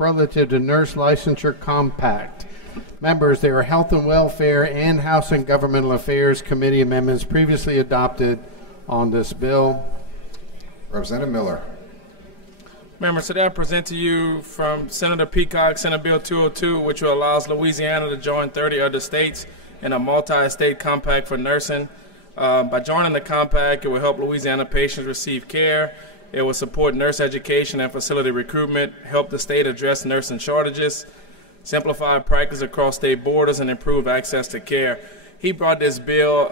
relative to Nurse Licensure Compact. Members, there are Health and Welfare and House and Governmental Affairs Committee amendments previously adopted on this bill. Representative Miller. Members, today I present to you from Senator Peacock, Senate Bill 202, which will allow Louisiana to join 30 other states in a multi-state compact for nursing. By joining the compact, it will help Louisiana patients receive care. It will support nurse education and facility recruitment, help the state address nursing shortages, simplify practice across state borders, and improve access to care. He brought this bill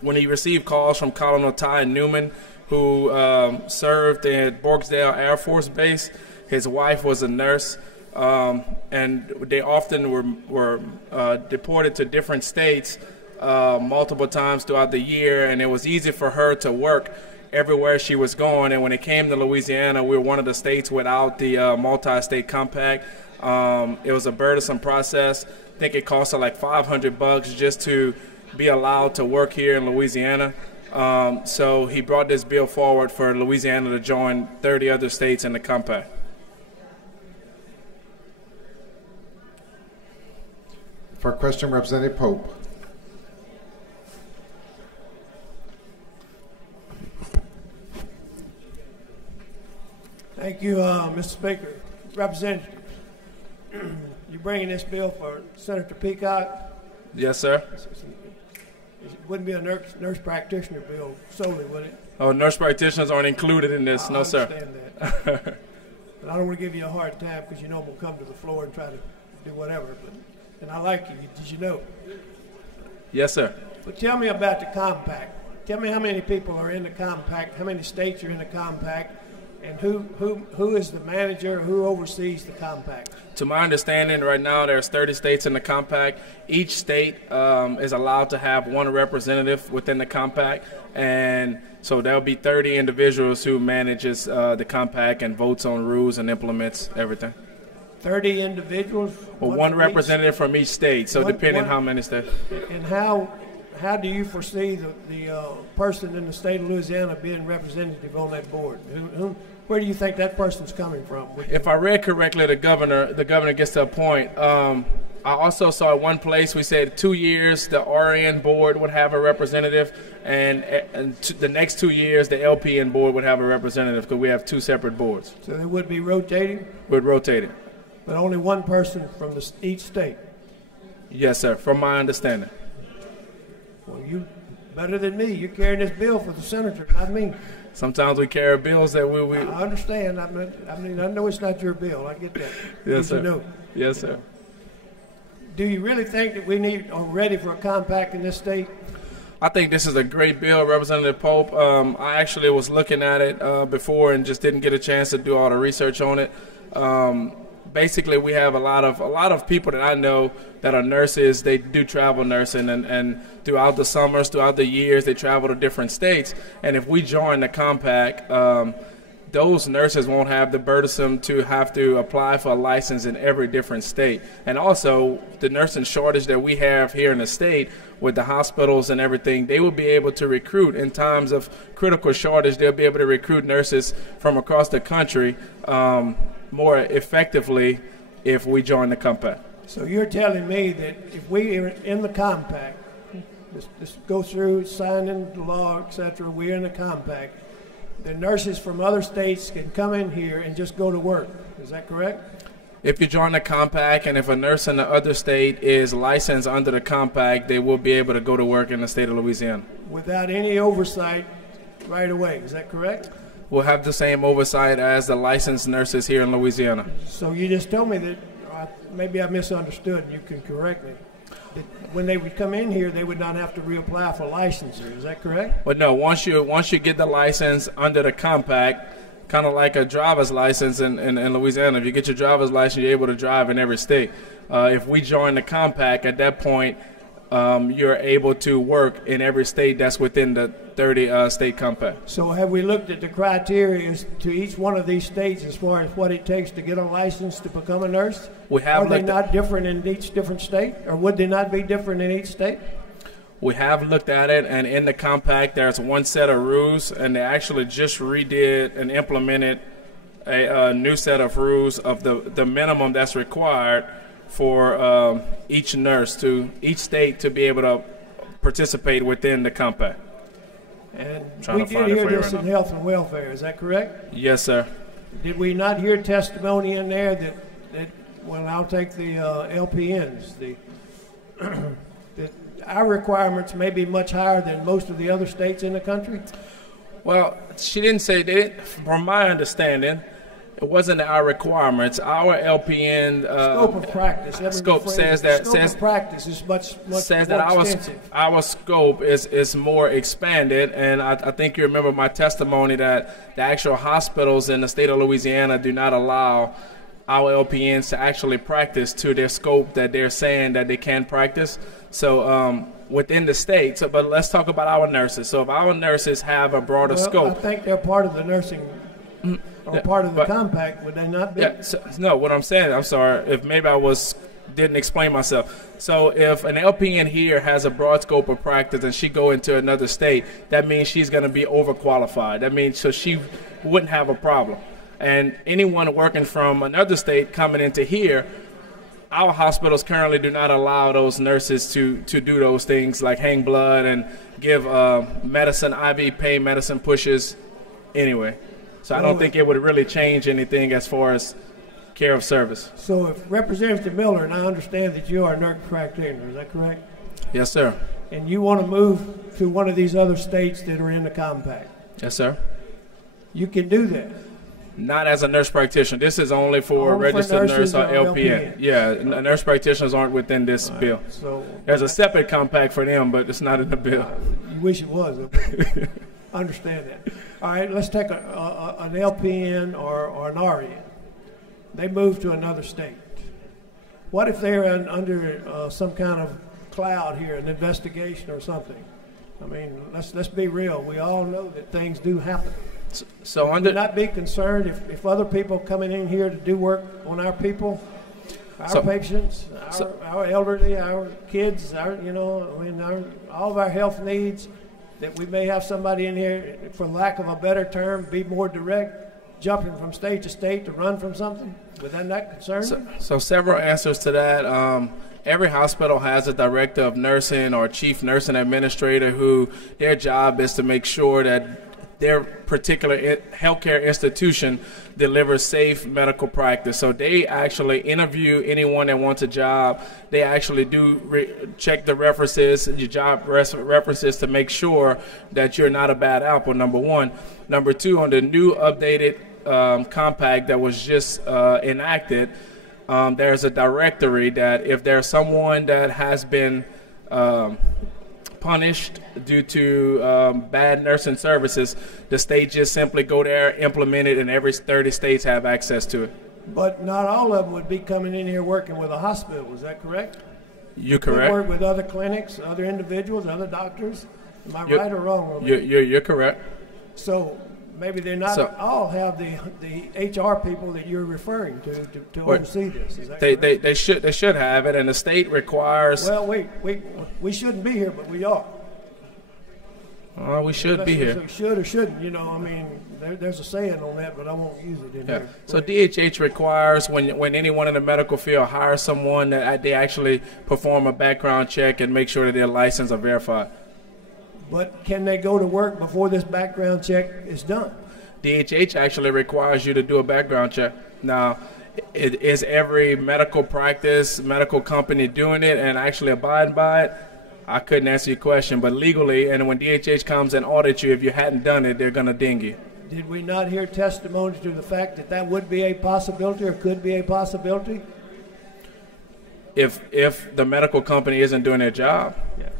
when he received calls from Colonel Ty Newman, who served at Borgsdale Air Force Base. His wife was a nurse, and they often were deported to different states multiple times throughout the year, and it was easy for her to work everywhere she was going. And when it came to Louisiana, we were one of the states without the multi-state compact. It was a burdensome process. I think it cost her like $500 just to be allowed to work here in Louisiana. So he brought this bill forward for Louisiana to join 30 other states in the compact. For a question, Representative Pope. Thank you, Mr. Speaker. Representative, you bringing this bill for Senator Peacock? Yes, sir. It wouldn't be a nurse practitioner bill solely, would it? Oh, nurse practitioners aren't included in this. No, sir. I understand that. But I don't want to give you a hard time because you know I'm going to come to the floor and try to do whatever. And I like you. Did you know? Yes, sir. But tell me about the compact. Tell me how many people are in the compact, how many states are in the compact, and who is the manager, who oversees the compact? To my understanding, right now there's 30 states in the compact. Each state is allowed to have one representative within the compact, and so there'll be 30 individuals who manages the compact and votes on rules and implements everything. 30 individuals? Well, one representative from each state, so depending how many states. And how do you foresee the person in the state of Louisiana being representative on that board? Where do you think that person's coming from? If I read correctly, the governor gets to a point. I also saw one place we said 2 years the RN board would have a representative, and the next 2 years the LPN board would have a representative, because we have two separate boards. So they would be rotating? Would rotate it. But only one person from each state? Yes, sir, from my understanding. Well, you better than me. You're carrying this bill for the senator, not me. Sometimes we carry bills that we I understand. I mean, I know it's not your bill. I get that. Yes, sir. You know. Yes, sir. Do you really think that are ready for a compact in this state? I think this is a great bill, Representative Pope. I actually was looking at it before and just didn't get a chance to do all the research on it. Basically, we have a lot of people that I know that are nurses. They do travel nursing, and throughout the summers, throughout the years, they travel to different states. And if we join the compact, those nurses won't have the burdensome to have to apply for a license in every different state. And also, the nursing shortage that we have here in the state with the hospitals and everything, they will be able to recruit in times of critical shortage. They'll be able to recruit nurses from across the country more effectively if we join the compact. So you're telling me that if we are in the compact, just go through signing the law, etc., we're in the compact, the nurses from other states can come in here and just go to work. Is that correct? If you join the compact, and if a nurse in the other state is licensed under the compact, they will be able to go to work in the state of Louisiana. Without any oversight right away. Is that correct? We'll have the same oversight as the licensed nurses here in Louisiana. So you just told me that, maybe I misunderstood, and you can correct me, that when they would come in here, they would not have to reapply for licensure. Is that correct? But no, once you get the license under the compact, kind of like a driver's license in Louisiana, if you get your driver's license, you're able to drive in every state. If we join the compact, at that point, you're able to work in every state that's within the 30 state compact. So have we looked at the criteria to each one of these states as far as what it takes to get a license to become a nurse? We have. Are they not different in each different state, or would they not be different in each state? We have looked at it, and in the compact there's one set of rules, and they actually just redid and implemented a new set of rules of the minimum that's required for each state to be able to participate within the compact. And we did hear this in health and welfare, is that correct? Yes, sir. Did we not hear testimony in there that well, I'll take the LPNs, that our requirements may be much higher than most of the other states in the country? Well, she didn't say that. From my understanding, it wasn't our requirements. Our LPN scope of practice. Scope says that scope of practice is much says more that extensive. our scope is more expanded, and I think you remember my testimony that the actual hospitals in the state of Louisiana do not allow our LPNs to actually practice to their scope that they're saying that they can practice. So within the state. So, but let's talk about our nurses. So if our nurses have a broader scope, I think they're part of the nursing. Or part of the compact, would they not be? Yeah, no, what I'm saying, I'm sorry, if maybe didn't explain myself. So if an LPN here has a broad scope of practice and she go into another state, that means she's going to be overqualified. That means so she wouldn't have a problem. And anyone working from another state coming into here, our hospitals currently do not allow those nurses to do those things like hang blood and give medicine, IV pain medicine pushes anyway. So I don't think it would really change anything as far as care of service. So if Representative Miller, and I understand that you are a nurse practitioner, is that correct? Yes, sir. And you want to move to one of these other states that are in the compact? Yes, sir. You can do that? Not as a nurse practitioner. This is only for a registered nurse or LPN. Yeah, nurse practitioners aren't within this bill. So there's a separate compact for them, but it's not in the bill. You wish it was. Understand that. All right, let's take an LPN or an RN. They move to another state. What if they're under some kind of cloud here, an investigation or something? I mean, let's be real. We all know that things do happen. So would not be concerned if other people coming in here to do work on our people, our patients, our elderly, our kids, all of our health needs, that we may have somebody in here, for lack of a better term, be more direct, jumping from state to state to run from something? Would that not concern you? So several answers to that. Every hospital has a director of nursing or chief nursing administrator who their job is to make sure that their particular healthcare institution delivers safe medical practice. So they actually interview anyone that wants a job. They actually do check the references, your job references, to make sure that you're not a bad apple, number one. Number two, on the new updated compact that was just enacted, there's a directory that if there's someone that has been punished due to bad nursing services, the state just simply go there, implement it, and every 30 states have access to it. But not all of them would be coming in here working with a hospital, is that correct? You're correct. They work with other clinics, other individuals, other doctors. Am I right or wrong on that? You're correct. So maybe they're not all have the HR people that you're referring to oversee this. Is that correct? They should have it, and the state requires. Well, we shouldn't be here, but we are. We should be here. Should or shouldn't, I mean, there's a saying on that, but I won't use it in here. So DHH requires when anyone in the medical field hires someone that they actually perform a background check and make sure that their license are verified. But can they go to work before this background check is done? DHH actually requires you to do a background check. Now, is every medical practice, medical company doing it and actually abiding by it? I couldn't answer your question, but legally, and when DHH comes and audits you, if you hadn't done it, they're going to ding you. Did we not hear testimony to the fact that would be a possibility or could be a possibility? If the medical company isn't doing their job. Yes.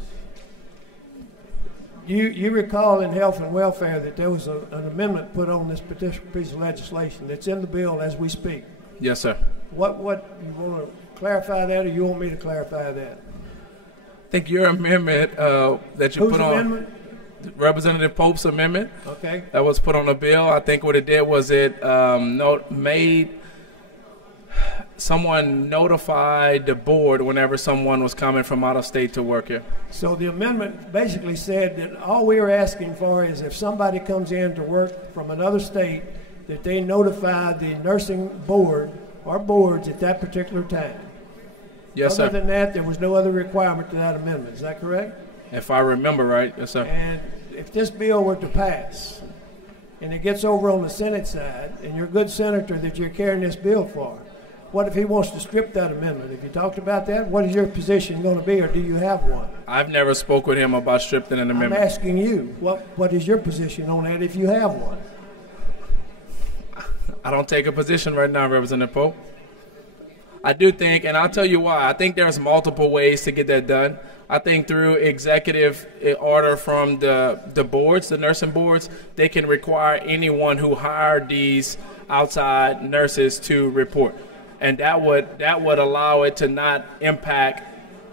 You recall in health and welfare that there was an amendment put on this piece of legislation that's in the bill as we speak. Yes, sir. What you want to clarify that, or you want me to clarify that? I think your amendment that you Whose put amendment? on Representative Pope's amendment. Okay. That was put on the bill. I think what it did was it made someone notified the board whenever someone was coming from out of state to work here. So the amendment basically said that all we are asking for is if somebody comes in to work from another state that they notify the nursing board or boards at that particular time. Yes, sir. Other than that, there was no other requirement to that amendment. Is that correct? If I remember right, yes, sir. And if this bill were to pass, and it gets over on the Senate side, and you're a good senator that you're carrying this bill for, what if he wants to strip that amendment? Have you talked about that? What is your position going to be, or do you have one? I've never spoke with him about stripping an amendment. I'm asking you, what is your position on that if you have one? I don't take a position right now, Representative Pope. I do think, and I'll tell you why, I think there's multiple ways to get that done. I think through executive order from the boards, the nursing boards, they can require anyone who hired these outside nurses to report. And that would allow it to not impact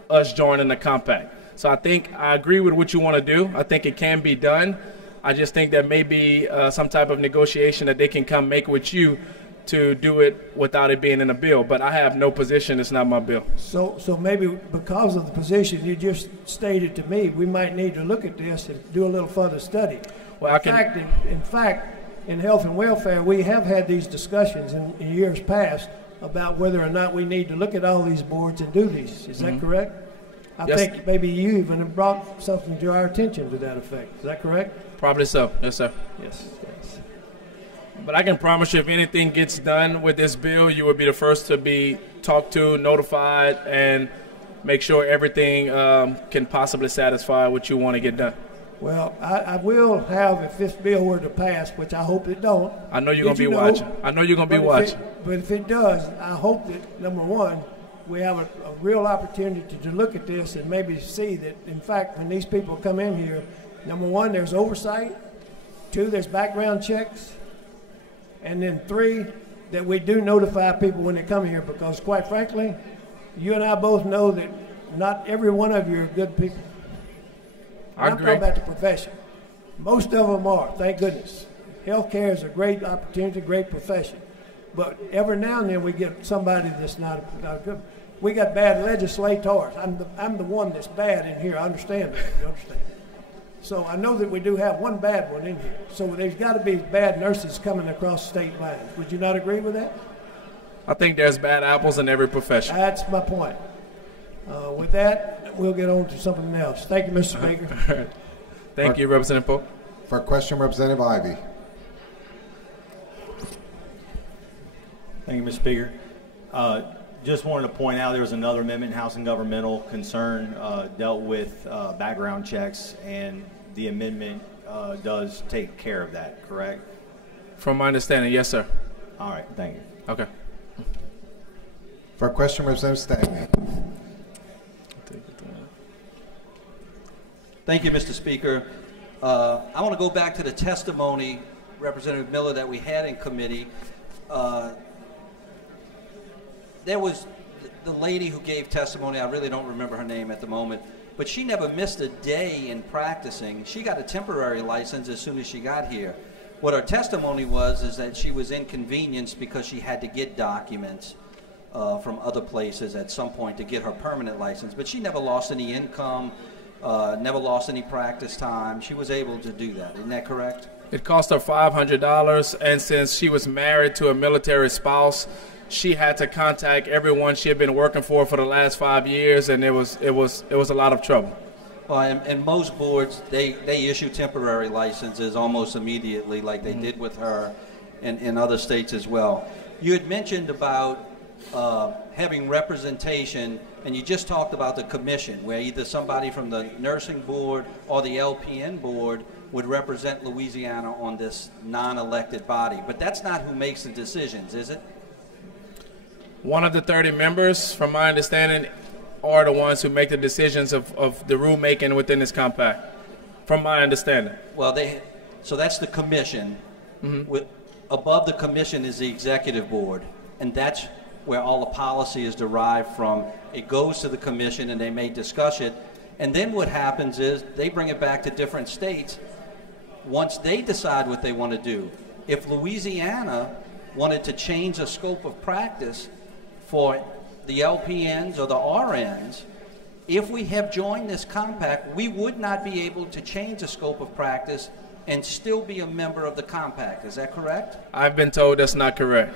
us joining the compact. So I think I agree with what you want to do. I think it can be done. I just think there may be some type of negotiation that they can come make with you to do it without it being in a bill. But I have no position. It's not my bill. So maybe because of the position you just stated to me, we might need to look at this and do a little further study. Well, in fact, in health and welfare, we have had these discussions in years past about whether or not we need to look at all these boards and do these. Is that correct? I Yes. think maybe you even have brought something to our attention to that effect. Is that correct? Probably so. Yes, sir. Yes. But I can promise you, if anything gets done with this bill, you will be the first to be talked to, notified, and make sure everything can possibly satisfy what you want to get done. Well, I will have, if this bill were to pass, which I hope it don't. I know you're going to be watching. I know you're going to be watching. But if it does, I hope that, number one, we have a real opportunity to look at this and maybe see that, in fact, when these people come in here, number one, there's oversight. Two, there's background checks. And then three, that we do notify people when they come here, because quite frankly, you and I both know that not every one of you are good people. I'm talking about the profession. Most of them are, thank goodness. Healthcare is a great opportunity, great profession. But every now and then we get somebody that's not good. We got bad legislators. I'm the one that's bad in here. I understand that. You understand? So I know that we do have one bad one in here. So there's got to be bad nurses coming across state lines. Would you not agree with that? I think there's bad apples in every profession. That's my point. With that, we'll get on to something else. Thank you, Mr. Speaker. Thank you, Representative Pope. For a question, Representative Ivey. Thank you, Mr. Speaker. Just wanted to point out there was another amendment in House and Governmental concern dealt with background checks, and the amendment does take care of that, correct? From my understanding, yes, sir. All right, thank you. Okay. For a question, Representative Stagney. Thank you, Mr. Speaker. I want to go back to the testimony, Representative Miller, that we had in committee. There was the lady who gave testimony, I really don't remember her name at the moment, but she never missed a day in practicing. She got a temporary license as soon as she got here. What her testimony was is that she was inconvenienced because she had to get documents from other places at some point to get her permanent license, but she never lost any income, never lost any practice time. She was able to do that. Isn't that correct? It cost her $500, and since she was married to a military spouse, she had to contact everyone she had been working for the last 5 years, and it was a lot of trouble. Well, and most boards, they issue temporary licenses almost immediately, like they did with her in other states as well. You had mentioned about having representation, and you just talked about the commission, where either somebody from the nursing board or the LPN board would represent Louisiana on this non-elected body. But that's not who makes the decisions, is it? One of the 30 members, from my understanding, are the ones who make the decisions of the rulemaking within this compact, from my understanding. Well, so that's the commission. Above the commission is the executive board, and that's where all the policy is derived from. It goes to the commission, and they may discuss it, and then what happens is they bring it back to different states once they decide what they want to do. If Louisiana wanted to change the scope of practice for the LPNs or the RNs, if we have joined this compact, we would not be able to change the scope of practice and still be a member of the compact. Is that correct? I've been told that's not correct.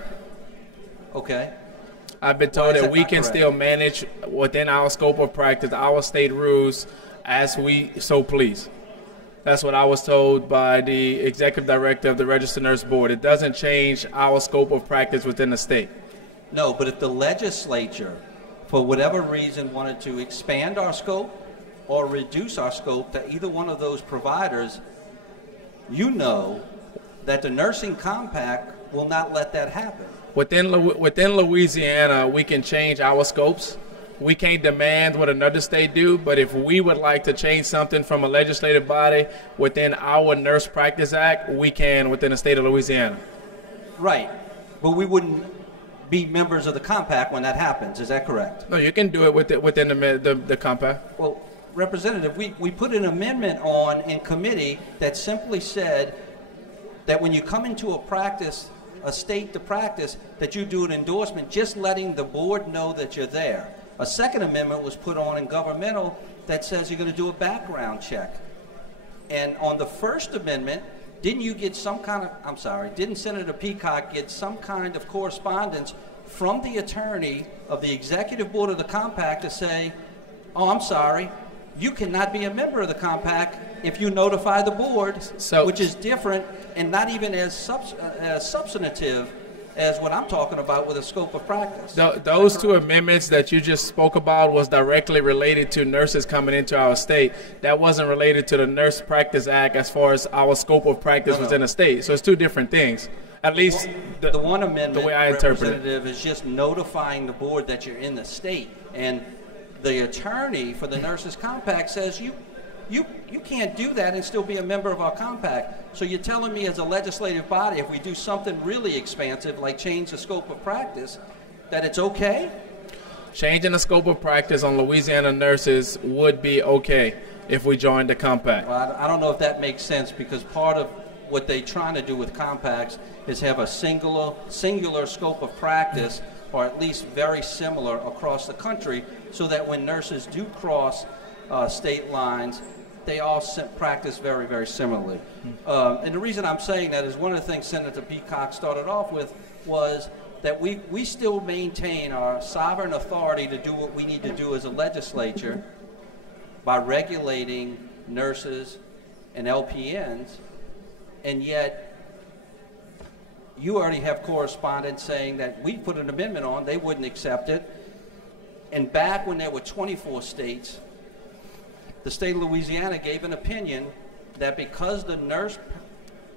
Okay. I've been Why told is that that we not can correct? still manage within our scope of practice, our state rules, as we so please. That's what I was told by the executive director of the Registered Nurse Board. It doesn't change our scope of practice within the state. No, but if the legislature, for whatever reason, wanted to expand our scope or reduce our scope to either one of those providers, you know that the nursing compact will not let that happen. Within Louisiana, we can change our scopes. We can't demand what another state do, but if we would like to change something from a legislative body within our Nurse Practice Act, we can within the state of Louisiana. Right, but we wouldn't be members of the compact when that happens. Is that correct? No, you can do it within the compact. Well, Representative, we put an amendment on in committee that simply said that when you come into a state to practice, that you do an endorsement, just letting the board know that you're there. A second amendment was put on in governmental that says you're going to do a background check. And on the First Amendment, didn't Senator Peacock get some kind of correspondence from the attorney of the executive board of the compact to say, oh, I'm sorry, you cannot be a member of the compact if you notify the board, which is different and not even as substantive as what I'm talking about with a scope of practice. Those two amendments that you just spoke about was directly related to nurses coming into our state. That wasn't related to the Nurse Practice Act as far as our scope of practice within the state. So it's two different things. At least the one amendment, the way I interpret Representative, is just notifying the board that you're in the state. And the attorney for the Nurses Compact says you can't do that and still be a member of our compact. So you're telling me as a legislative body, if we do something really expansive, like change the scope of practice, that it's okay? Changing the scope of practice on Louisiana nurses would be okay if we joined the compact. Well, I don't know if that makes sense, because part of what they're trying to do with compacts is have a singular scope of practice, or at least very similar across the country, so that when nurses do cross state lines, they all practice very, very similarly. And the reason I'm saying that is one of the things Senator Peacock started off with was that we still maintain our sovereign authority to do what we need to do as a legislature by regulating nurses and LPNs, and yet you already have correspondence saying that we put an amendment on, they wouldn't accept it. And back when there were 24 states, the state of Louisiana gave an opinion that because the nurse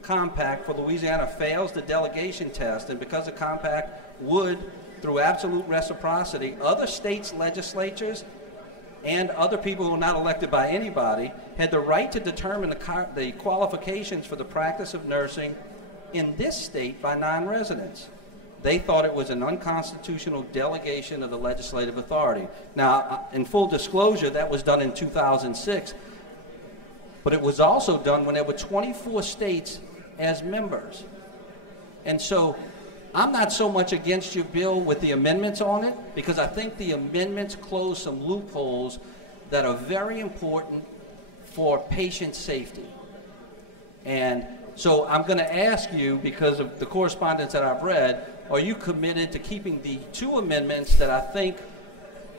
compact for Louisiana fails the delegation test, and because the compact would, through absolute reciprocity, other states' legislatures and other people who are not elected by anybody had the right to determine the qualifications for the practice of nursing in this state by non-residents. They thought it was an unconstitutional delegation of the legislative authority. Now, in full disclosure, that was done in 2006, but it was also done when there were 24 states as members. And so I'm not so much against your bill with the amendments on it, because I think the amendments close some loopholes that are very important for patient safety. And so I'm going to ask you, because of the correspondence that I've read, are you committed to keeping the two amendments that I think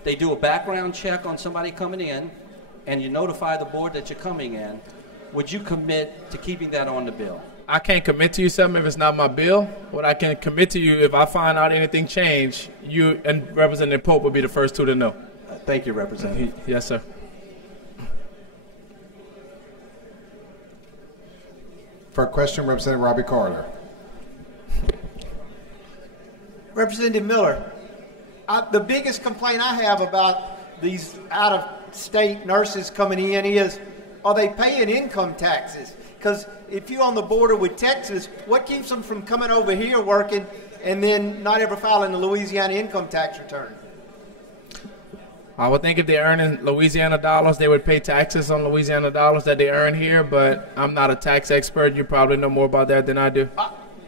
they do a background check on somebody coming in and you notify the board that you're coming in? Would you commit to keeping that on the bill? I can't commit to you something if it's not my bill. What I can commit to you, if I find out anything changed, you and Representative Pope will be the first two to know. Thank you, Representative. Yes, sir. For a question, Representative Robbie Carter. Representative Miller, the biggest complaint I have about these out-of-state nurses coming in is, are they paying income taxes? Because if you're on the border with Texas, what keeps them from coming over here working and then not ever filing the Louisiana income tax return? I would think if they're earning Louisiana dollars, they would pay taxes on Louisiana dollars that they earn here, but I'm not a tax expert. You probably know more about that than I do.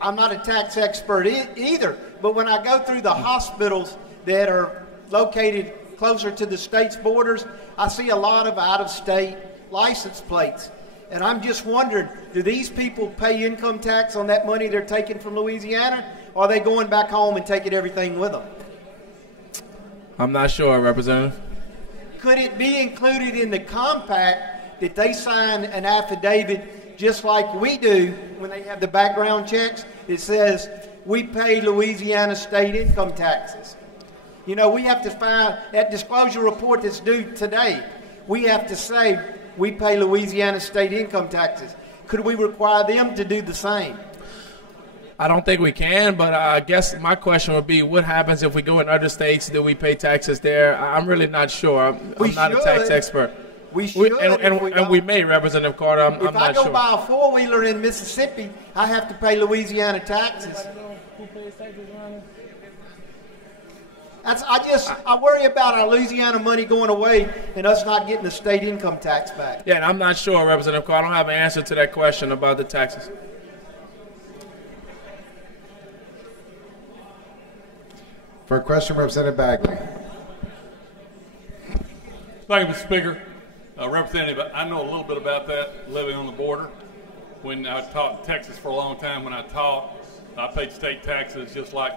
I'm not a tax expert either, but when I go through the hospitals that are located closer to the state's borders, I see a lot of out-of-state license plates. And I'm just wondering, do these people pay income tax on that money they're taking from Louisiana? Or are they going back home and taking everything with them? I'm not sure, Representative. Could it be included in the compact that they sign an affidavit just like we do when they have the background checks? It says, we pay Louisiana state income taxes. You know, we have to file that disclosure report that's due today. We have to say we pay Louisiana state income taxes. Could we require them to do the same? I don't think we can, but I guess my question would be, what happens if we go in other states? Do we pay taxes there? I'm really not sure. I'm not a tax expert. We should. And we may, Representative Carter. I'm not sure. If I go buy a four-wheeler in Mississippi, I have to pay Louisiana taxes. Who pays taxes around I worry about our Louisiana money going away and us not getting the state income tax back. Yeah, and I'm not sure, Representative Carter. I don't have an answer to that question about the taxes. For a question, Representative Bagley. Thank you, Mr. Speaker. Representative, I know a little bit about that, living on the border. When I taught in Texas for a long time, when I taught, I paid state taxes just like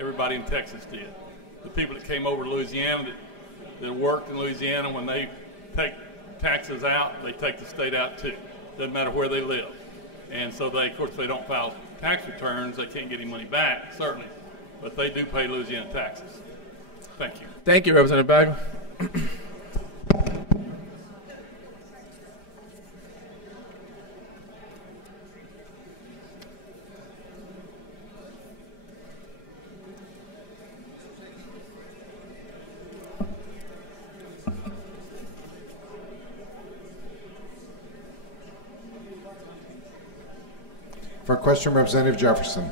everybody in Texas did. The people that came over to Louisiana that worked in Louisiana, when they take taxes out, they take the state out too. Doesn't matter where they live. And so of course, they don't file tax returns, they can't get any money back, certainly. But they do pay Louisiana taxes. Thank you. Thank you, Representative Bagley. For a question, Representative Jefferson.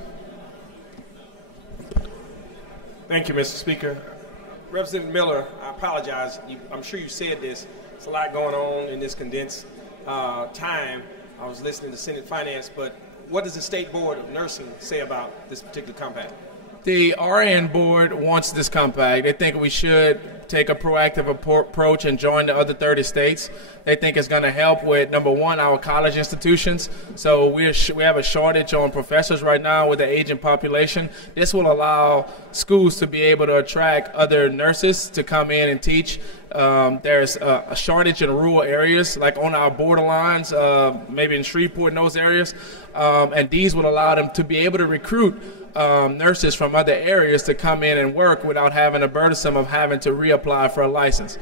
Thank you, Mr. Speaker. Representative Miller, I apologize. I'm sure you said this. There's a lot going on in this condensed time. I was listening to Senate Finance, but what does the State Board of Nursing say about this particular compact? The RN board wants this compact. They think we should take a proactive approach and join the other 30 states. They think it's going to help with, number one, our college institutions. So we have a shortage on professors right now with the aging population. This will allow schools to be able to attract other nurses to come in and teach. There's a shortage in rural areas, like on our borderlines, maybe in Shreveport and those areas. And these would allow them to be able to recruit nurses from other areas to come in and work without having a burdensome of having to reapply for a license.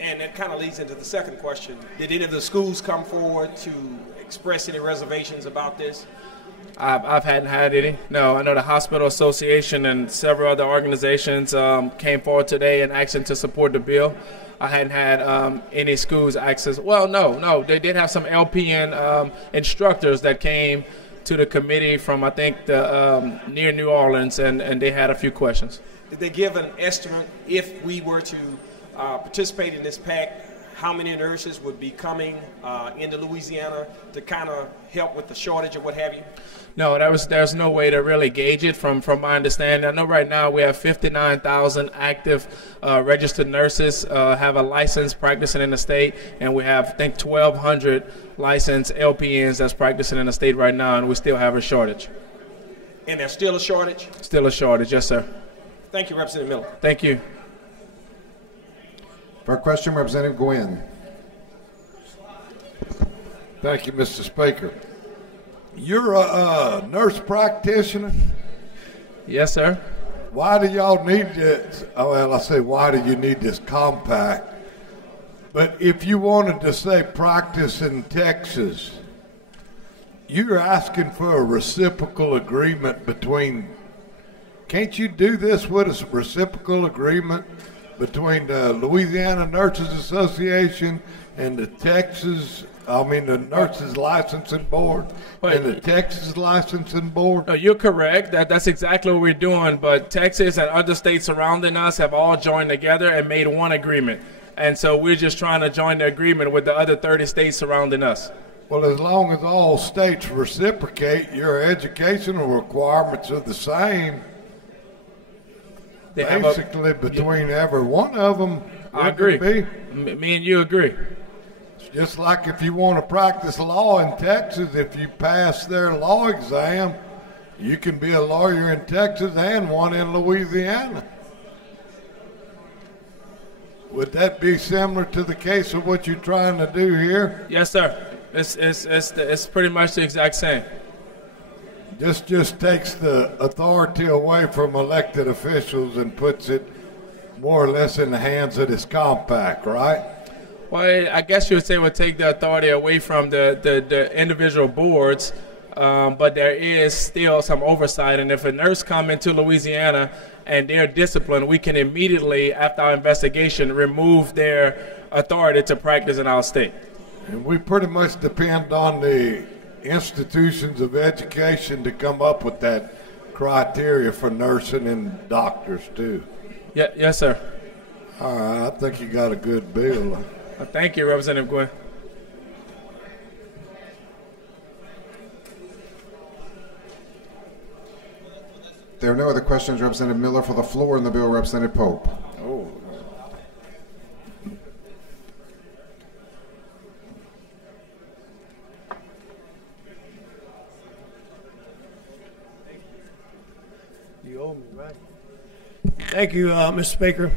And that kind of leads into the second question. Did any of the schools come forward to express any reservations about this? I hadn't had any. No, I know the Hospital Association and several other organizations came forward today and asking to support the bill. I hadn't had any schools access. Well, no. They did have some LPN instructors that came to the committee from, I think, the near New Orleans, and they had a few questions. Did they give an estimate if we were to participate in this pact, how many nurses would be coming into Louisiana to kind of help with the shortage or what have you? No, there's no way to really gauge it from my understanding. I know right now we have 59,000 active registered nurses have a license practicing in the state, and we have, I think, 1,200 licensed LPNs that's practicing in the state right now, and we still have a shortage. And there's still a shortage? Still a shortage, yes, sir. Thank you, Representative Miller. Thank you. For a question, Representative Gwynn. Thank you, Mr. Speaker. You're a nurse practitioner? Yes, sir. Why do y'all need this? Oh, well, I say, why do you need this compact? But if you wanted to say practice in Texas, you're asking for a reciprocal agreement between, can't you do this with a reciprocal agreement between the Louisiana Nurses Association and the the Nurses Licensing Board and the Texas Licensing Board? No, you're correct. That's exactly what we're doing. But Texas and other states surrounding us have all joined together and made one agreement. And so we're just trying to join the agreement with the other 30 states surrounding us. Well, as long as all states reciprocate, your educational requirements are the same. Basically, between every one of them. I agree. Me and you agree. It's just like if you want to practice law in Texas, if you pass their law exam, you can be a lawyer in Texas and one in Louisiana. Would that be similar to the case of what you're trying to do here? Yes, sir. It's pretty much the exact same. This just takes the authority away from elected officials and puts it more or less in the hands of this compact, right? Well, I guess you would say it would take the authority away from the individual boards, but there is still some oversight. And if a nurse comes into Louisiana and they're disciplined, we can immediately, after our investigation, remove their authority to practice in our state. And we pretty much depend on the institutions of education to come up with that criteria for nursing and doctors, too. Yeah, yes, sir. All right, I think you got a good bill. Thank you, Representative Gwynn. There are no other questions. Representative Miller for the floor on the bill. Representative Pope. Oh. You owe me, right? Thank you, Mr. Speaker.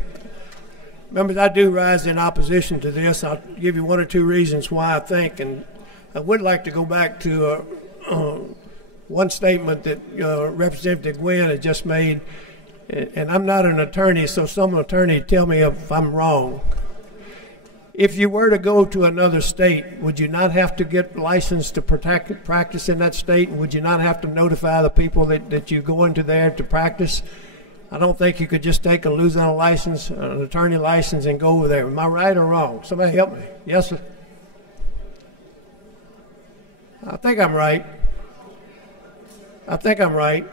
Members, I do rise in opposition to this. I'll give you one or two reasons why I think, and I would like to go back to one statement that Representative Gwynn had just made, and I'm not an attorney, so some attorney tell me if I'm wrong. If you were to go to another state, would you not have to get licensed to practice in that state, and would you not have to notify the people that you go into there to practice? I don't think you could just take a Louisiana license, an attorney license, and go over there. Am I right or wrong? Somebody help me. Yes, sir? I think I'm right. I think I'm right.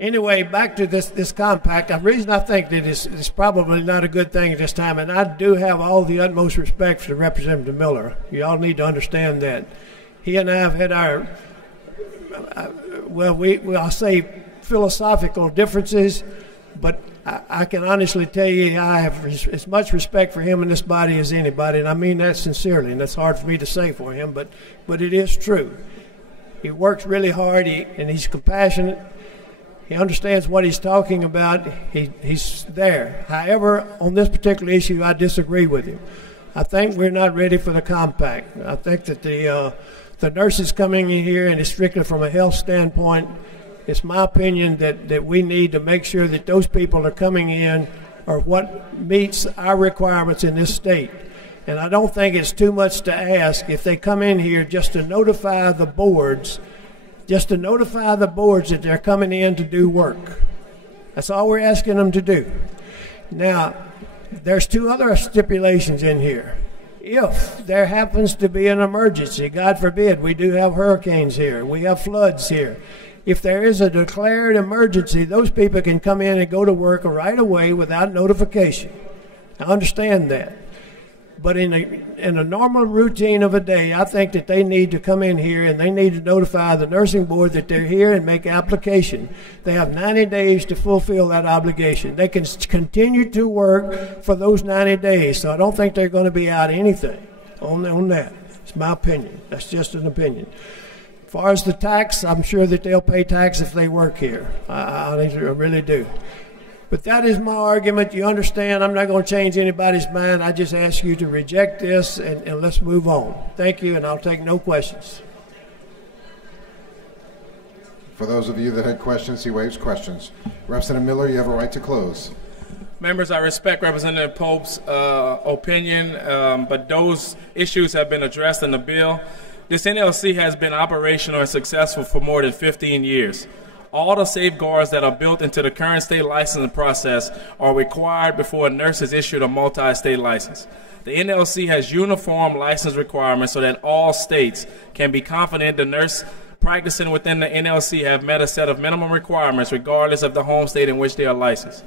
Anyway, back to this compact. The reason I think that it's probably not a good thing at this time, and I do have all the utmost respect for Representative Miller. You all need to understand that. He and I have had our, I'll say philosophical differences, but I can honestly tell you I have as much respect for him in this body as anybody, and I mean that sincerely, and that's hard for me to say for him, but it is true. He works really hard, and he's compassionate. He understands what he's talking about. He's there. However, on this particular issue, I disagree with him. I think we're not ready for the compact. I think that the nurses coming in here, and it's strictly from a health standpoint, it's my opinion that we need to make sure that those people that are coming in are what meets our requirements in this state. And I don't think it's too much to ask if they come in here just to notify the boards, that they're coming in to do work. That's all we're asking them to do. Now, there's two other stipulations in here. If there happens to be an emergency, God forbid, we do have hurricanes here, we have floods here. If there is a declared emergency, those people can come in and go to work right away without notification. I understand that. But in a normal routine of a day, I think that they need to come in here and they need to notify the nursing board that they're here and make application. They have 90 days to fulfill that obligation. They can continue to work for those 90 days, so I don't think they're going to be out anything on that. It's my opinion. That's just an opinion. As far as the tax, I'm sure that they'll pay tax if they work here. I really do. But that is my argument. You understand, I'm not going to change anybody's mind. I just ask you to reject this and let's move on. Thank you, and I'll take no questions. For those of you that had questions, he waives questions. Representative Miller, you have a right to close. Members, I respect Representative Pope's opinion, but those issues have been addressed in the bill. This NLC has been operational and successful for more than 15 years. All the safeguards that are built into the current state licensing process are required before a nurse is issued a multi-state license. The NLC has uniform license requirements so that all states can be confident the nurse practicing within the NLC have met a set of minimum requirements regardless of the home state in which they are licensed.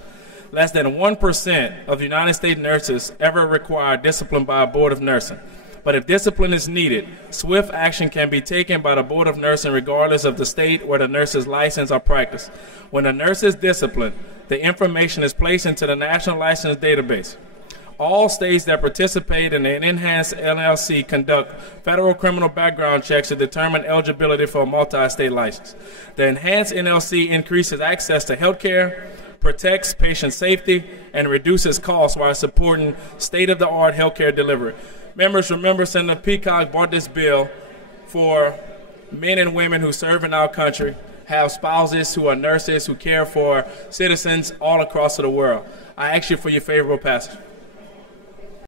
Less than 1% of United States nurses ever require discipline by a board of nursing. But if discipline is needed, swift action can be taken by the Board of Nursing regardless of the state where the nurse is licensed or practiced. When a nurse is disciplined, the information is placed into the National License Database. All states that participate in an enhanced NLC conduct federal criminal background checks to determine eligibility for a multi-state license. The enhanced NLC increases access to health care, protects patient safety, and reduces costs while supporting state-of-the-art healthcare delivery. Members, remember Senator Peacock brought this bill for men and women who serve in our country, have spouses who are nurses, who care for citizens all across the world. I ask you for your favorable passage.